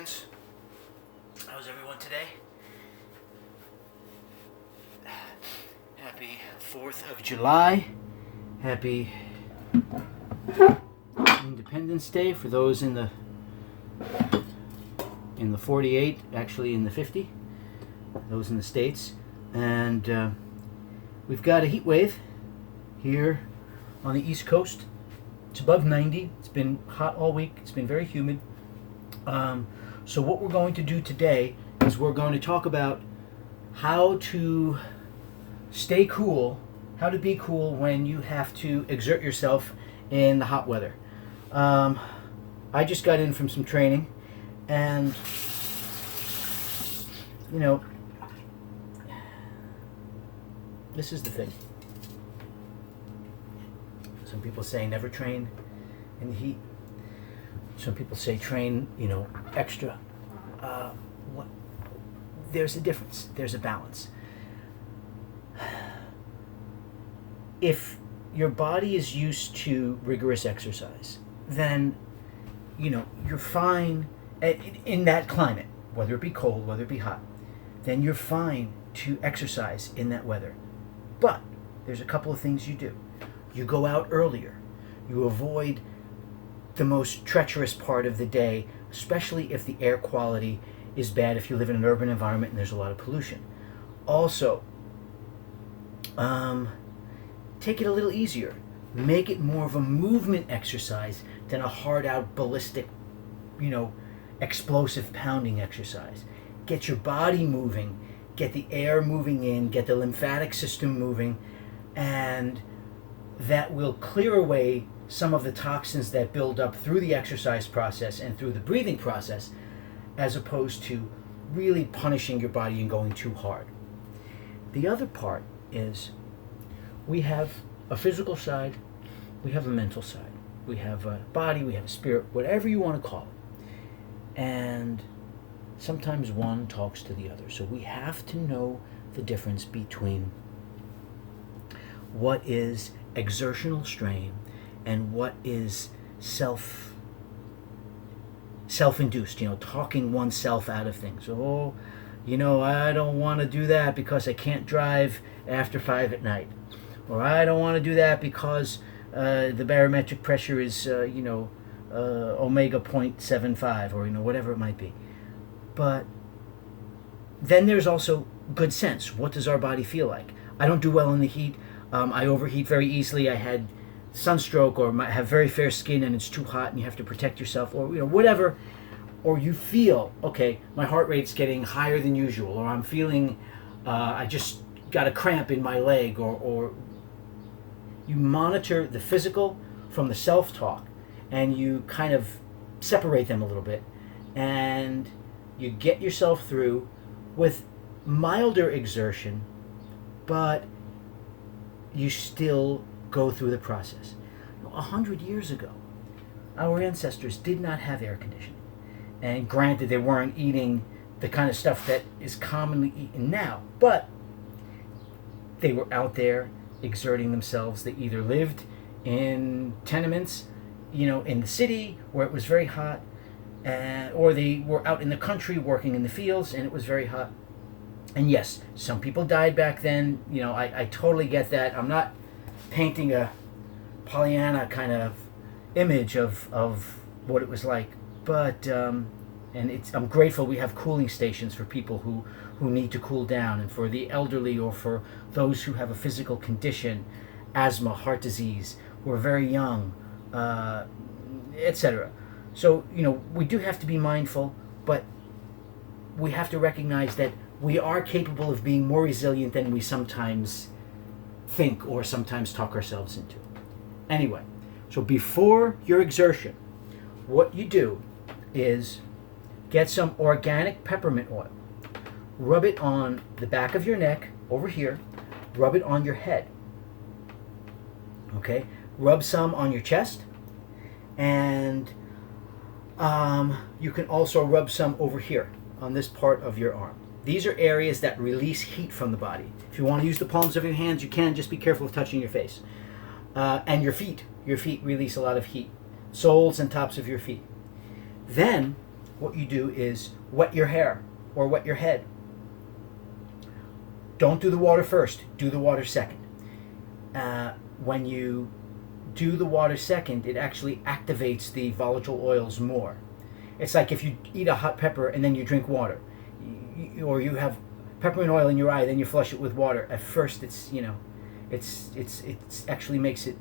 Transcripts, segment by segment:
humans. How's everyone today? Happy 4th of July. Happy Independence Day for those in the 48, actually in the 50, those in the States. And we've got a heat wave here on the East Coast. It's above 90. It's been hot all week. It's been very humid. So what we're going to do today is we're going to talk about how to stay cool, how to be cool when you have to exert yourself in the hot weather. I just got in from some training, and this is the thing. Some people say never train in the heat. Some people say train, extra. There's a difference. There's a balance. If your body is used to rigorous exercise, then, you're fine in that climate, whether it be cold, whether it be hot, then you're fine to exercise in that weather. But there's a couple of things you do. You go out earlier. You avoid the most treacherous part of the day, especially if the air quality is bad, if you live in an urban environment and there's a lot of pollution. Also, take it a little easier. Make it more of a movement exercise than a hard-out ballistic, explosive pounding exercise. Get your body moving, get the air moving in, get the lymphatic system moving, and that will clear away some of the toxins that build up through the exercise process and through the breathing process, as opposed to really punishing your body and going too hard. The other part is we have a physical side, we have a mental side, we have a body, we have a spirit, whatever you want to call it. And sometimes one talks to the other. So we have to know the difference between what is exertional strain and what is self-induced, talking oneself out of things. Oh, I don't want to do that because I can't drive after 5 at night. Or I don't want to do that because the barometric pressure is, omega 0.75, or, whatever it might be. But then there's also good sense. What does our body feel like? I don't do well in the heat. I overheat very easily. I had sunstroke, or have very fair skin and it's too hot and you have to protect yourself, or whatever. Or you feel, okay, my heart rate's getting higher than usual, or I'm feeling I just got a cramp in my leg, or you monitor the physical from the self-talk, and you kind of separate them a little bit, and you get yourself through with milder exertion, but you still go through the process. 100 years ago, our ancestors did not have air conditioning. And granted, they weren't eating the kind of stuff that is commonly eaten now, but they were out there exerting themselves. They either lived in tenements, in the city where it was very hot, or they were out in the country working in the fields and it was very hot. And yes, some people died back then. I totally get that. I'm not painting a Pollyanna kind of image of what it was like, but I'm grateful we have cooling stations for people who need to cool down, and for the elderly, or for those who have a physical condition, asthma, heart disease, who are very young, etc. So, we do have to be mindful, but we have to recognize that we are capable of being more resilient than we sometimes think or sometimes talk ourselves into. Anyway, so before your exertion, what you do is get some organic peppermint oil. Rub it on the back of your neck, over here. Rub it on your head. Okay? Rub some on your chest. And you can also rub some over here on this part of your arm. These are areas that release heat from the body. If you want to use the palms of your hands, you can. Just be careful of touching your face. And your feet. Your feet release a lot of heat. Soles and tops of your feet. Then what you do is wet your hair or wet your head. Don't do the water first, do the water second. When you do the water second, it actually activates the volatile oils more. It's like if you eat a hot pepper and then you drink water, or you have peppermint oil in your eye, then you flush it with water. At first, it's actually makes it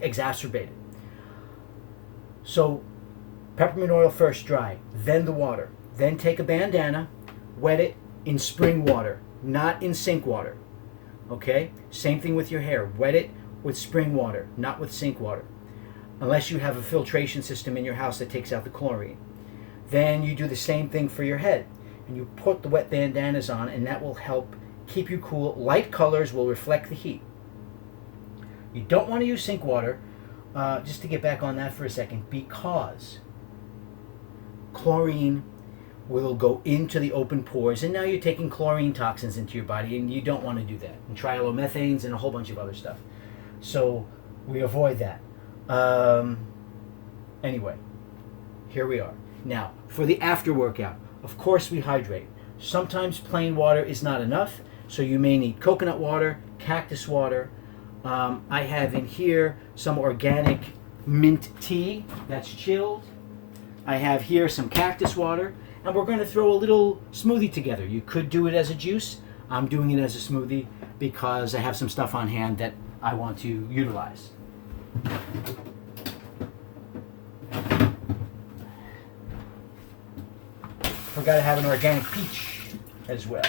exacerbated. So, peppermint oil first dry, then the water. Then take a bandana, wet it in spring water, not in sink water. Okay? Same thing with your hair. Wet it with spring water, not with sink water. Unless you have a filtration system in your house that takes out the chlorine. Then you do the same thing for your head. And you put the wet bandanas on, and that will help keep you cool. Light colors will reflect the heat. You don't want to use sink water, just to get back on that for a second, because chlorine will go into the open pores, and now you're taking chlorine toxins into your body, and you don't want to do that. And trialomethanes and a whole bunch of other stuff. So we avoid that. Anyway, here we are. Now, for the after workout, of course we hydrate. Sometimes plain water is not enough, so you may need coconut water, cactus water. I have in here some organic mint tea that's chilled. I have here some cactus water, and we're going to throw a little smoothie together. You could do it as a juice. I'm doing it as a smoothie because I have some stuff on hand that I want to utilize. Forgot to have an organic peach as well.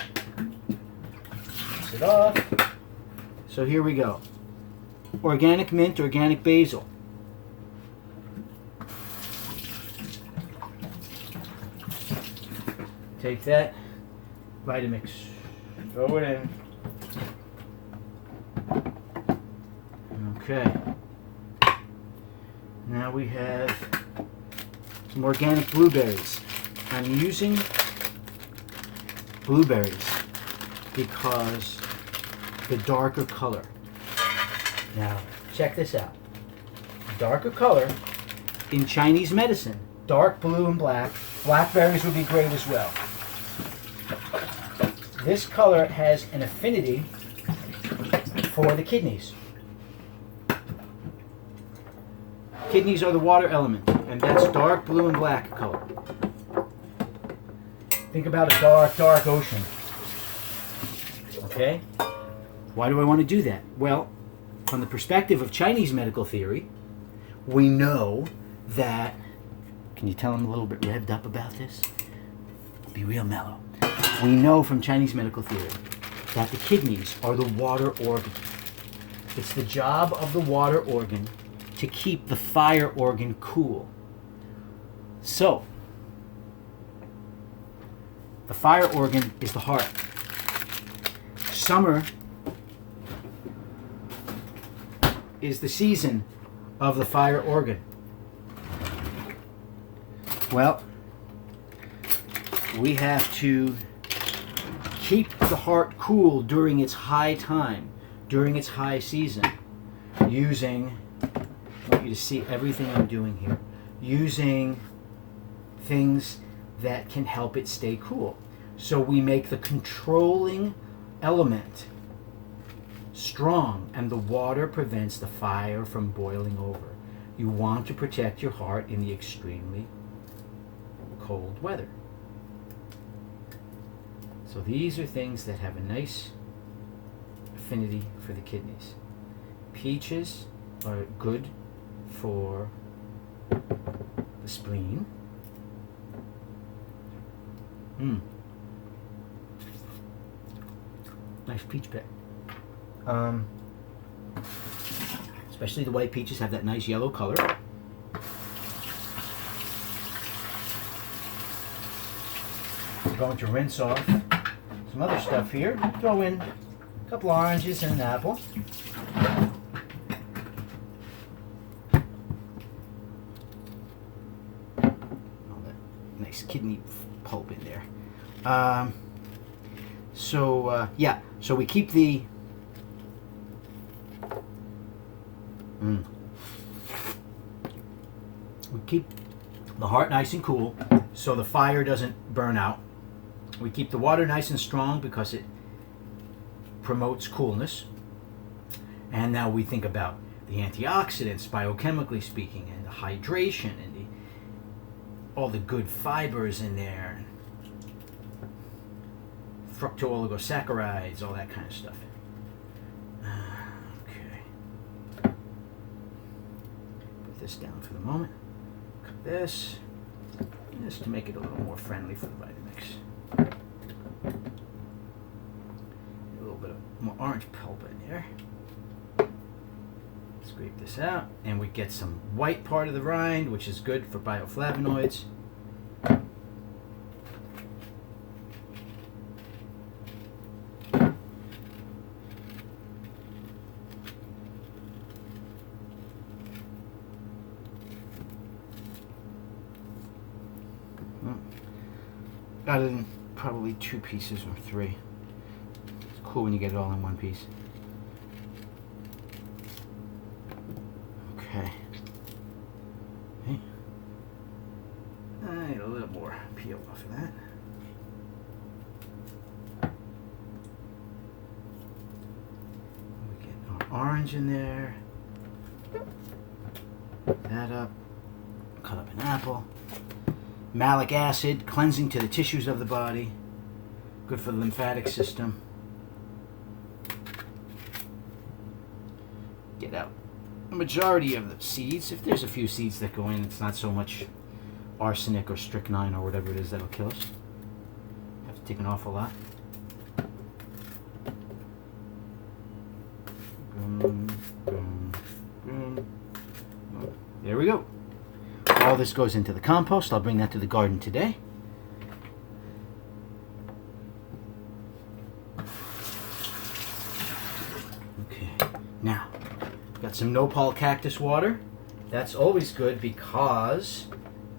Mix it off. So here we go. Organic mint, organic basil. Take that Vitamix, throw it in. Okay. Now we have some organic blueberries. I'm using blueberries because the darker color. Now, check this out. Darker color in Chinese medicine, dark blue and black. Blackberries would be great as well. This color has an affinity for the kidneys. Kidneys are the water element, and that's dark blue and black color. Think about a dark, dark ocean. Okay? Why do I want to do that? Well, from the perspective of Chinese medical theory, we know that... Can you tell I'm a little bit revved up about this? Be real mellow. We know from Chinese medical theory that the kidneys are the water organ. It's the job of the water organ to keep the fire organ cool. So, the fire organ is the heart. Summer is the season of the fire organ. Well, we have to keep the heart cool during its high time, during its high season, using, I want you to see everything I'm doing here, using things that can help it stay cool. So we make the controlling element strong, and the water prevents the fire from boiling over. You want to protect your heart in the extremely cold weather. So these are things that have a nice affinity for the kidneys. Peaches are good for the spleen. Nice peach pick. Especially the white peaches have that nice yellow color. We're going to rinse off some other stuff here. Throw in a couple oranges and an apple. All that nice kidney pulp in there. So we keep the the heart nice and cool so the fire doesn't burn out. We keep the water nice and strong because it promotes coolness. And now we think about the antioxidants, biochemically speaking, and the hydration, and all the good fibers in there, fructooligosaccharides, all that kind of stuff. Okay. Put this down for the moment. Cut this, just to make it a little more friendly for the Vitamix. A little bit of more orange pulp in there. Scrape this out, and we get some white part of the rind, which is good for bioflavonoids. Got it in probably 2 pieces or 3. It's cool when you get it all in one piece. Okay. I need a little more peel off of that. We get our orange in there. That up. Cut up an apple. Malic acid, cleansing to the tissues of the body. Good for the lymphatic system. Get out the majority of the seeds. If there's a few seeds that go in, it's not so much arsenic or strychnine or whatever it is that'll kill us. Have to take an awful lot. There we go. All this goes into the compost. I'll bring that to the garden today. Okay, now got some nopal cactus water. That's always good because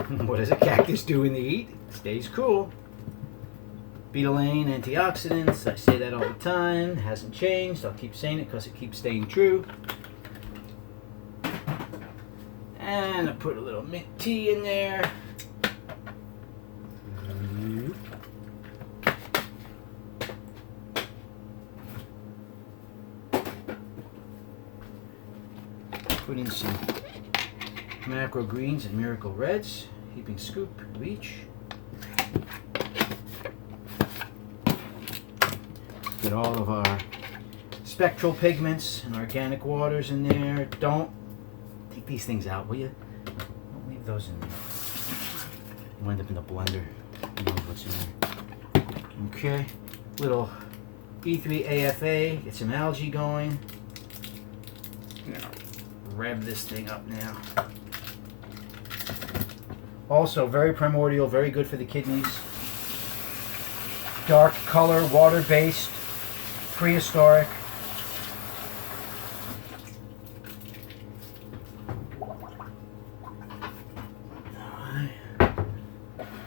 what does a cactus do in the heat? It stays cool. Betalain, antioxidants. I say that all the time. Hasn't changed. I'll keep saying it because it keeps staying true. And I put a little mint tea in there. Put in some macro greens and miracle reds. Heaping scoop of each. Get all of our spectral pigments and organic waters in there. Don't take these things out, will you? Don't leave those in there. They'll end up in the blender. Who knows what's in there. Okay. Little E3AFA. Get some algae going. Rev this thing up now. Also, very primordial, very good for the kidneys. Dark color, water-based, prehistoric.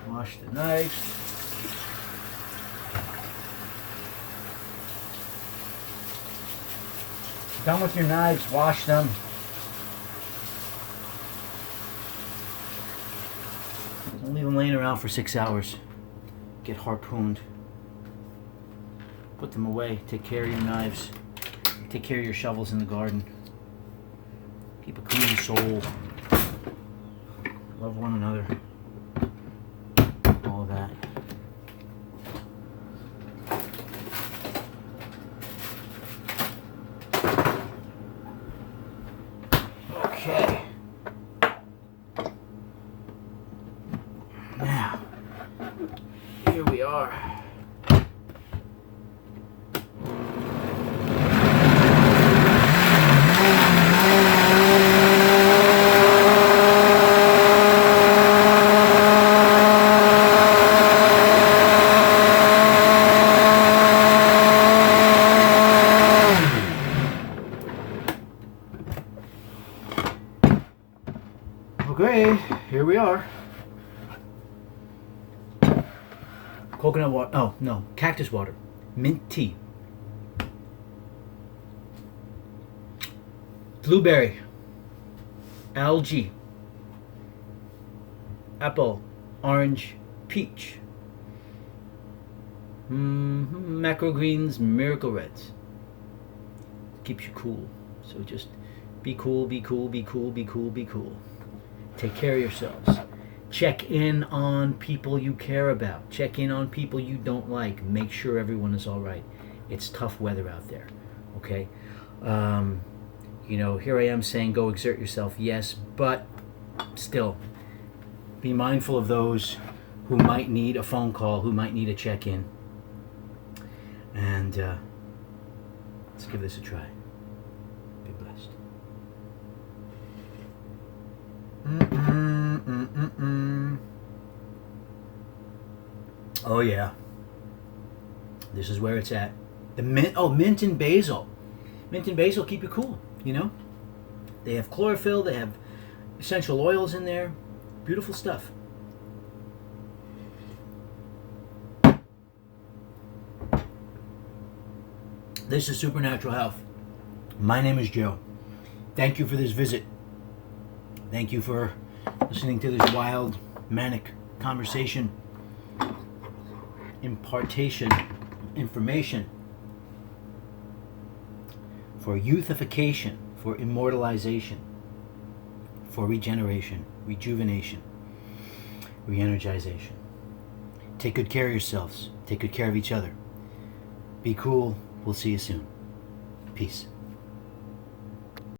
Wash the knives. Done with your knives, wash them. Don't leave them laying around for 6 hours. Get harpooned. Put them away. Take care of your knives. Take care of your shovels in the garden. Keep a clean soul. Love one another. All of that. Okay. Now, here we are. Okay, here we are. Coconut water. Oh, no. Cactus water. Mint tea. Blueberry. Algae. apple, orange, peach. Macro greens, miracle reds. Keeps you cool. So just be cool, be cool, be cool, be cool, be cool. Take care of yourselves. Check in on people you care about. Check in on people you don't like. Make sure everyone is all right. It's tough weather out there. Okay? Here I am saying go exert yourself. Yes, but still, be mindful of those who might need a phone call, who might need a check-in. And let's give this a try. Be blessed. Oh yeah, this is where it's at. The mint. Oh, mint and basil. Mint and basil keep you cool. They have chlorophyll. They have essential oils in there. Beautiful stuff. This is Supernatural Health. My name is Joe. Thank you for this visit. Thank you for listening to this wild, manic conversation, impartation, information, for youthification, for immortalization, for regeneration, rejuvenation, re-energization. Take good care of yourselves. Take good care of each other. Be cool. We'll see you soon. Peace.